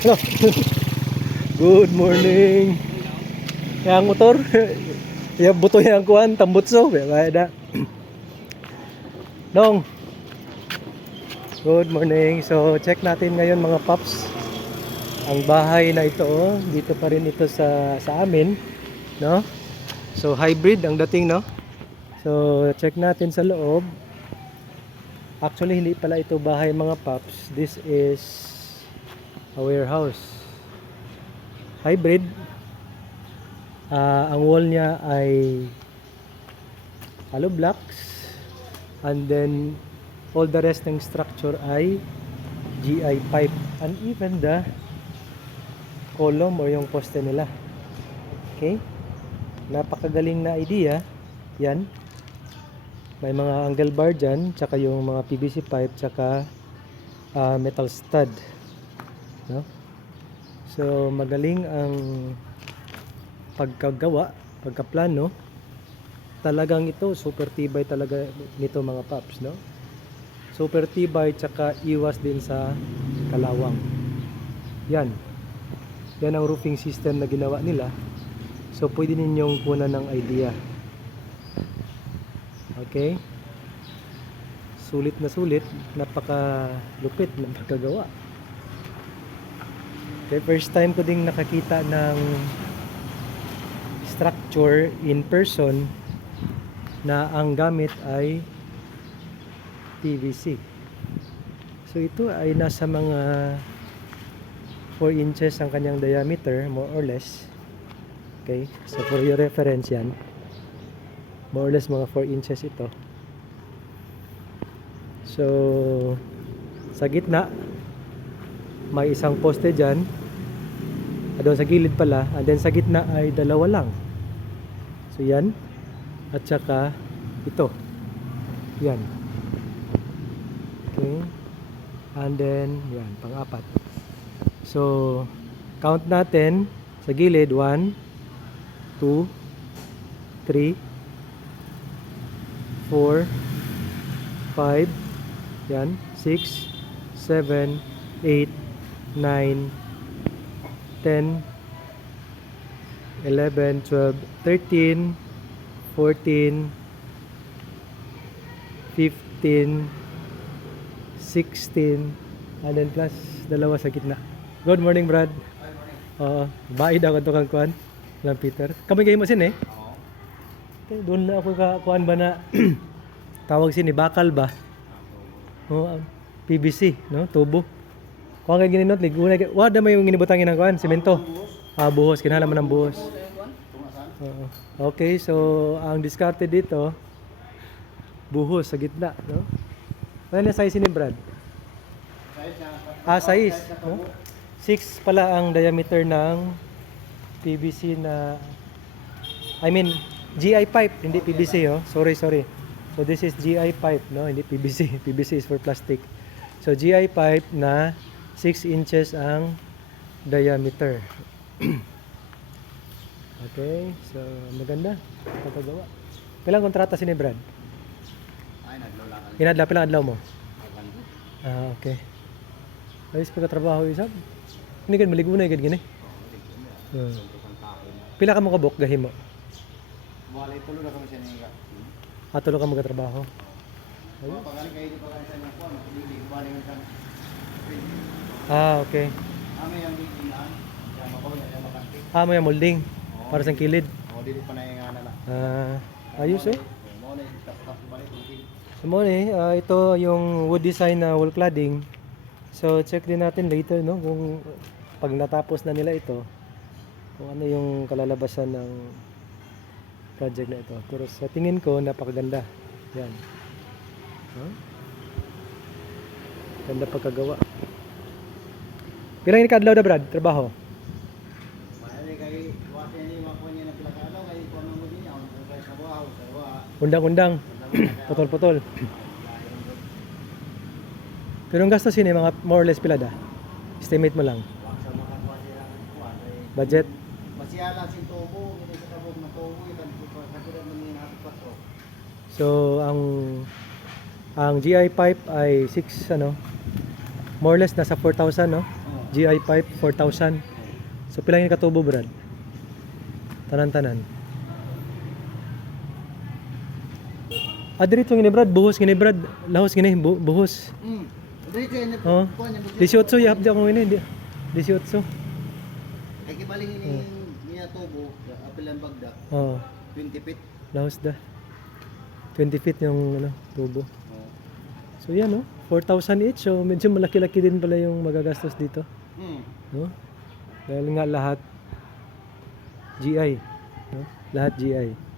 Hello. Good morning. Yang motor. ya buto yang kuan tambutso. Baya da. Dong. Good morning. So check natin ngayon mga paps. Ang bahay na ito, oh. dito pa rin ito sa sa amin, no? So hybrid ang dating, no? So check natin sa loob. Actually hindi pala ito bahay mga paps. This is a warehouse. Hybrid. Ah, ang wall niya ay hollow blocks and then all the rest ng structure ay GI pipe and even the column or yung poste nila. Okay? Napakagaling na idea. Yan. May mga angle bar dyan, tsaka yung mga PVC pipe, tsaka ah, metal stud. No? So, magaling ang pagkagawa, pagkaplano. Talagang ito, super tibay talaga nito mga paps, no? Super tibay, tsaka iwas din sa kalawang. Yan. Yan ang roofing system na ginawa nila. So, pwede ninyong kunan ng idea. Okay? Sulit na sulit, napaka lupit ng pagkagawa. Okay, first time ko ding nakakita ng structure in person na ang gamit ay PVC. So ito ay nasa mga 4 inches ang kanyang diameter, more or less. Okay, so for your reference yan. More or less mga 4 inches ito. So, sa gitna, may isang poste dyan. Ah, Doon sa gilid pala. And then sa gitna ay dalawa lang. So, yan. At saka, ito. Yan. Okay. And then, yan, pang-apat. So, count natin sa gilid. 1, 2, 3, 4, 5, yan, 6, 7, 8, 9, 10, 11, 12, 13, 14, 15, 16, and then plus dalawa sa gitna. Good morning, Brad. Oo, baid ako ito kang kuan. Lang Peter. Kami kayo masin eh. Okay, doon na ako ka kuan ba na tawag sini bakal ba? Oh, ah, PVC, no? Tubo. Kuha kay gininot lig una wa da may ginibutang ng kuan, semento. Ah, buhos kinahanglan man ng buhos. Oo. Okay, so ang diskarte dito buhos sa gitna, no? Ano na size ni Brad? Ah, size. No? 6 pala ang diameter ng PVC na I mean GI pipe, hindi PVC oh. Sorry, sorry. So this is GI pipe, no? Hindi PVC. PVC is for plastic. So GI pipe na 6 inches ang diameter. okay, so maganda. Pagkagawa. Pilang kontrata si ni Brad? Ay, naglola ka. Inadla pilang adlaw mo? Ah, okay. Ayos ka trabaho isab. Hindi kan maligunay gid gini. Hmm. Pila ka mo kabok gahi mo? Wala tulo na kami sa niya. Ah, tulo ka magtrabaho. Wala pa galing kayo di pa galing sa niya po. Hindi bali man sa. Ah, okay. Ame yang dikinan. Kaya mo ko yung makanti. Ah, mo yung molding para sa kilid. O dili pa na yung ana na. Ah, ayos eh. Mo na yung tap-tap balik So mo ah, ito yung wood design na wall cladding. So check din natin later no kung pag natapos na nila ito kung ano yung kalalabasan ng project na ito. Pero sa tingin ko napakaganda. Yan. Huh? Ganda pagkagawa. Na Brad, trabaho? Ni na pila ka alaw kay kuno mo din ang kay sa buhaw sa buha. Undang-undang, putol-putol. Pero ang gastos yun eh, mga more or less pila da? Estimate mo lang. Ang kuha. Budget? Masiyala si tubo, hindi sa kabog na tubo itan katulad ng mga patro. So, ang ang GI pipe ay 6 ano, more or less nasa 4,000 no? GI pipe 4,000. So pila yung katubo brad? Tanan-tanan. Ah, dirito gini brad, buhos gini brad. Lahos gini, bu buhos. Na Oh. kuan niya. 18 yap di ako gini. di- 18. Kay kibaling ini niya tubo, apil ang bagdak, Oh, 20 feet. lahos da. 20 feet yung ano, tubo. Oh. So yan no, 4,000 each. So medyo malaki-laki din pala yung magagastos dito. Hmm. No? Dahil nga lahat GI. No? Lahat GI.